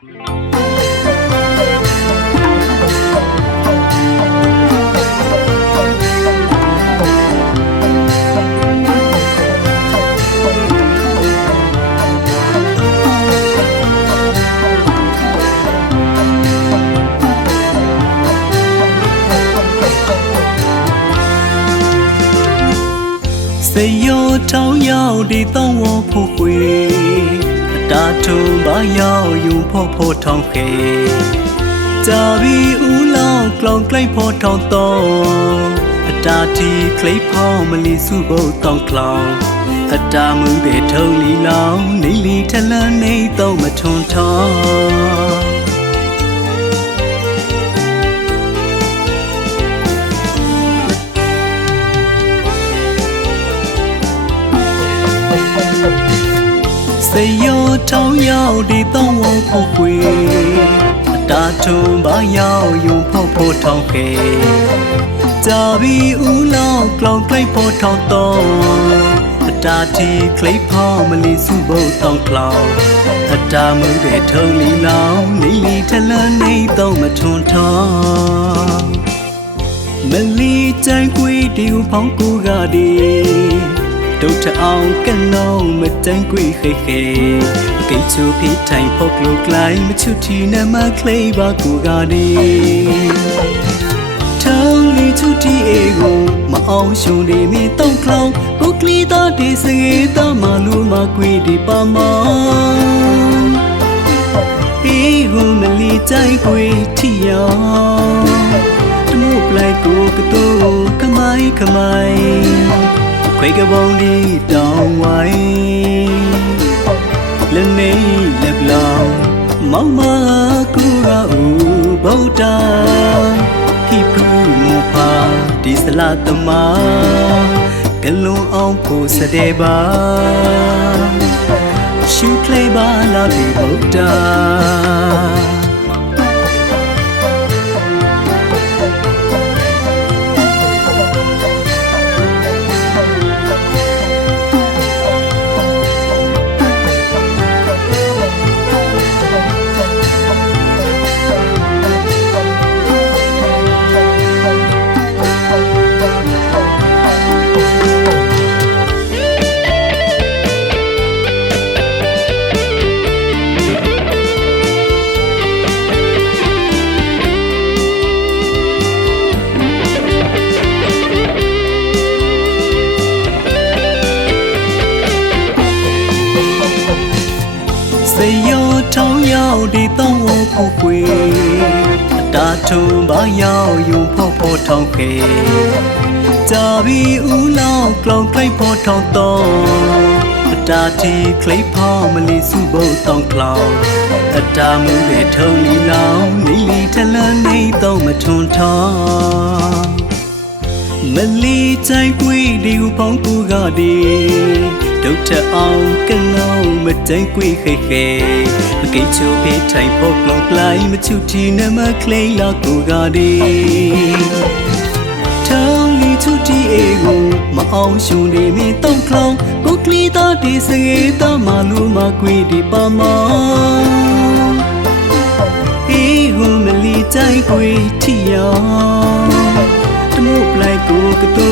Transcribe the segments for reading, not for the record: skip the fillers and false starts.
စေရောထောင်းရောက်ဒီတောင်းဝဖို့ခွေတာထုံဘာရောက်ယူဖို့ထောင်းခေကြပြီးဦးလောင်းကလောင်ကလိုက်ဖို့ထောင်းတော့အတာတီကလေးဖောင်းမလီစုဖို့တောင်းကလောင်အတာမှုတွေထုံလီလောင်နေလီထလန်းနေတော့မထွန်ထောင်းစေရောထောင်းရောက်ဒီတောင်းဝဖို့ခွေတာထုံဘာရောက်ယူဖို့ထောင်းခေကြပြီးဦးလောင်းကလောင်ကလိုက်ဖို့ထောင်းတော့အတာတီကလေးဖောင်းမလီစုဖို့တောင်းကလောင်အတာမှုတွေထုံလီလောင်နေလီထလန်းနေတော့မထွန်ထောင်းမလီကြိုင်ကွေးဒီဖောင်းကူကဒီဒုတ်ထအောင်ကလုံးမတန်းကွေခေခေကိတ်ချိုဖိထိုင်ဖို့လုကလိုက်မချူတီနမကလေးပါကူကဒီထောင်းလီချူတီအေကိုမအောင်ရှုံးနေမီတောင်းကလောင်ကိုကလီသားဒီစကေးသားမလူမကွေဒီပါမောင်းအေဟူမလီကြိုင်ကွေထီယောတမို့ပလိုက်ကိုကတူကမိုင်းကမိုင်းခွေကပုံဒီတောင်းဝိုင်းလည်းနေလည်းလောင်မောင်မကူရာဦးဗုဒ္ဓဖိဖူးမူဖာဒီစလာတမကလုံအောင်ဖို့စတဲ့ပါရှုကလေးပါလာပြီဗုဒ္ဓစေရောထောင်းရောက်ဒီတောင်းဝဖို့ခွေတာထုံဘာရောက်ယူဖို့ထောင်းခေကြပြီးဦးလောင်းကလောင်ကလိုက်ဖို့ထောင်းတော့အတာတီကလေးဖောင်းမလီစုဖို့တောင်းကလောင်အတာမှုတွေထုံလီလောင်နေလီထလန်းနေတော့မထွန်ထောင်းမလီကြိုင်ကွေးဒီဦးပေါင်းကူကဒီဒုတ်ထအောင်ကလုံးမတန်းကွေခေခေမကိချိုဖေးထိုင်ဖို့လုံးကလိုက်မချူတီနမကလေးလာကူကဒီထောင်းလီချူတီအေကိုမအောင်ရှုံနေမီတောင်းကလောင်ကိုကလီသားဒီစကေးသားမလူမကွေဒီပါမောင်းအေဟူမလီကြိုင်ကွေထီယောတမို့ပလိုက်ကိုကတူ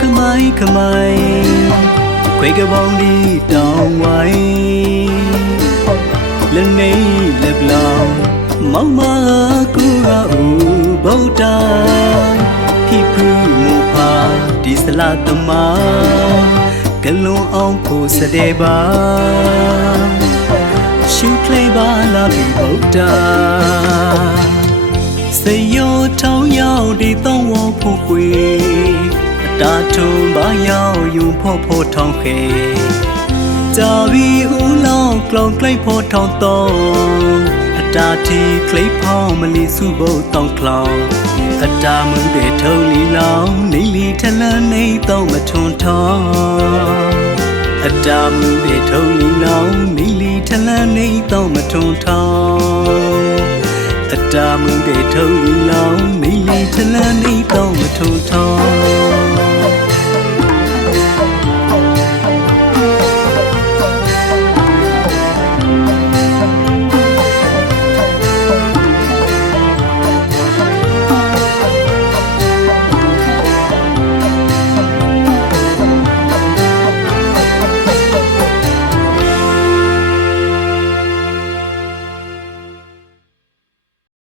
ကမိုင်းကမိုင်းခွေကပုံဒီတောင်းဝိုင်းလည်းနေလည်းလောင်မောင်မကူရာဦးဗုဒ္ဓဖိဖူးမူဖာဒီစလာတမကလုံအောင်ဖို့စတဲ့ပါရှုကလေးပါလာပြီဗုဒ္ဓစေရောထောင်းရောက်ဒီတောင်းဝဖို့ခွေတာထုံဘာရောက်ယူဖို့ထောင်းခေကြပြီးဦးလောင်းကလောင်ကလိုက်ဖို့ထောင်းတော့အတာတီကလေးဖောင်းမလီစုဖို့တောင်းကလောင်အတာမှုတွေထုံလီလောင်နေလီထလန်းနေတော့မထွန်ထောင်းအတာမှုတွေထုံလီလောင်နေလီထလန်းနေတော့မထွန်ထောင်းအတာမှုတွေထုံလီလောင်နေလီထလန်းနေတော့မထွန်ထောင်း